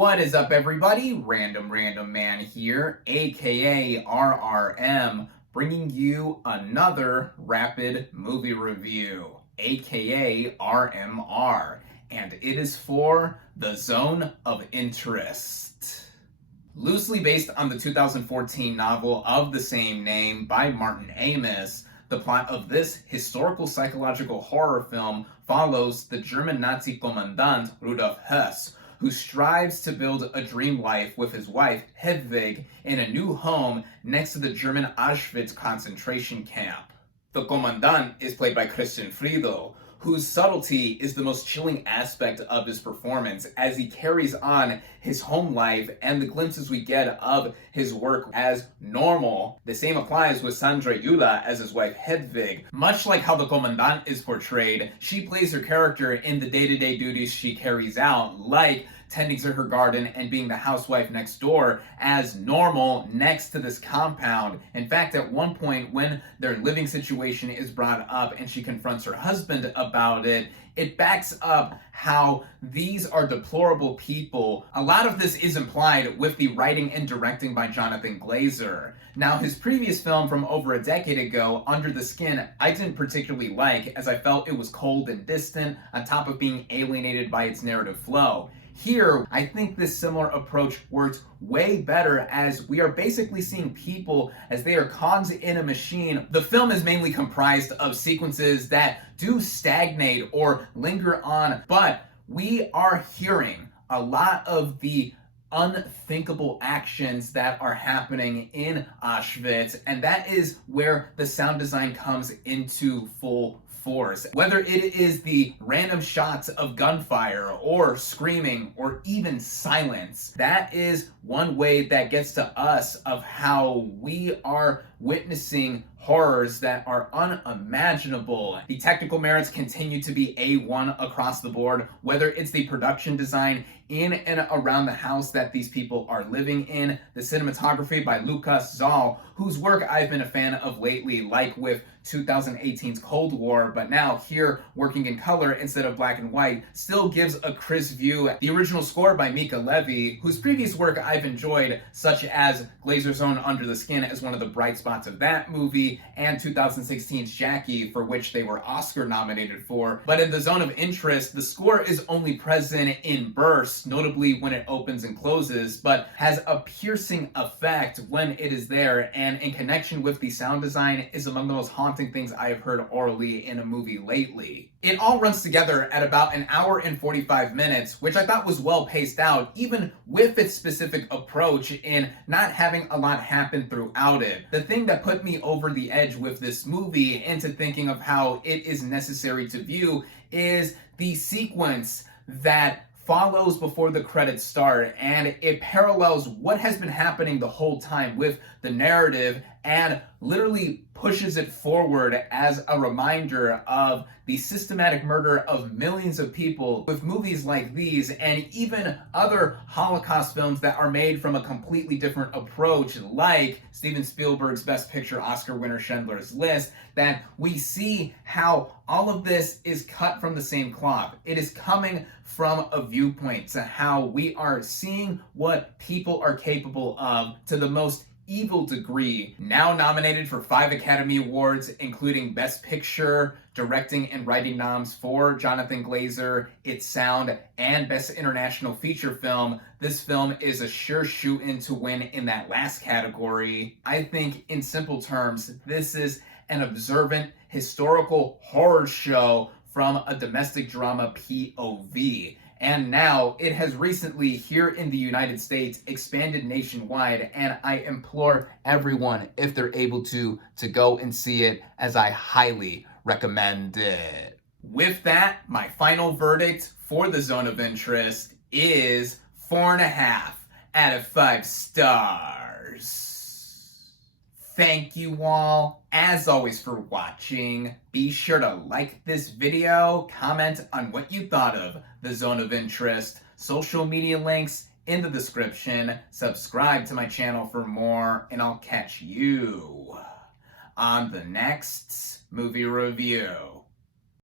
What is up, everybody? Random Random Man here, aka RRM, bringing you another rapid movie review, aka RMR, and it is for The Zone of Interest. Loosely based on the 2014 novel of the same name by Martin Amis, the plot of this historical psychological horror film follows the German Nazi commandant Rudolf Höss, who strives to build a dream life with his wife, Hedwig, in a new home next to the German Auschwitz concentration camp. The commandant is played by Christian Friedel, whose subtlety is the most chilling aspect of his performance as he carries on his home life and the glimpses we get of his work as normal. The same applies with Sandra Eula as his wife Hedwig. Much like how the commandant is portrayed, she plays her character in the day-to-day duties she carries out, like tending to her garden and being the housewife next door, as normal next to this compound. In fact, at one point when their living situation is brought up and she confronts her husband about it, it backs up how these are deplorable people. A lot of this is implied with the writing and directing by Jonathan Glazer. Now, his previous film from over a decade ago, Under the Skin, I didn't particularly like, as I felt it was cold and distant, on top of being alienated by its narrative flow. Here, I think this similar approach works way better, as we are basically seeing people as they are cogs in a machine. The film is mainly comprised of sequences that do stagnate or linger on, but we are hearing a lot of the unthinkable actions that are happening in Auschwitz, and that is where the sound design comes into full force. Whether it is the random shots of gunfire or screaming or even silence, that is one way that gets to us of how we are witnessing horrors that are unimaginable. The technical merits continue to be A1 across the board, whether it's the production design in and around the house that these people are living in, the cinematography by Lukas Zoll, whose work I've been a fan of lately, like with 2018's Cold War, but now here working in color instead of black and white, still gives a crisp view. The original score by Mika Levy, whose previous work I've enjoyed, such as Glazer's own Under the Skin as one of the bright spots of that movie, and 2016's Jackie, for which they were Oscar nominated for. But in The Zone of Interest, the score is only present in bursts, notably when it opens and closes, but has a piercing effect when it is there, and in connection with the sound design is among the most haunting things I have heard orally in a movie lately. It all runs together at about an hour and 45 minutes, which I thought was well paced out, even with its specific approach in not having a lot happen throughout it. The thing that put me over the edge with this movie into thinking of how it is necessary to view is the sequence that follows before the credits start, and it parallels what has been happening the whole time with the narrative and literally pushes it forward as a reminder of the systematic murder of millions of people. With movies like these and even other Holocaust films that are made from a completely different approach, like Steven Spielberg's Best Picture Oscar winner Schindler's List, that we see how all of this is cut from the same cloth. It is coming from a viewpoint to how we are seeing what people are capable of to the most evil degree. Now nominated for 5 Academy Awards, including Best Picture, Directing and Writing noms for Jonathan Glazer, its sound, and Best International Feature Film, this film is a sure shoot-in to win in that last category. I think, in simple terms, this is an observant historical horror show from a domestic drama POV. And now it has recently, here in the United States, expanded nationwide, and I implore everyone, if they're able to go and see it, as I highly recommend it. With that, my final verdict for The Zone of Interest is 4.5 out of 5 stars. Thank you all, as always, for watching. Be sure to like this video, comment on what you thought of The Zone of Interest, social media links in the description, subscribe to my channel for more, and I'll catch you on the next movie review.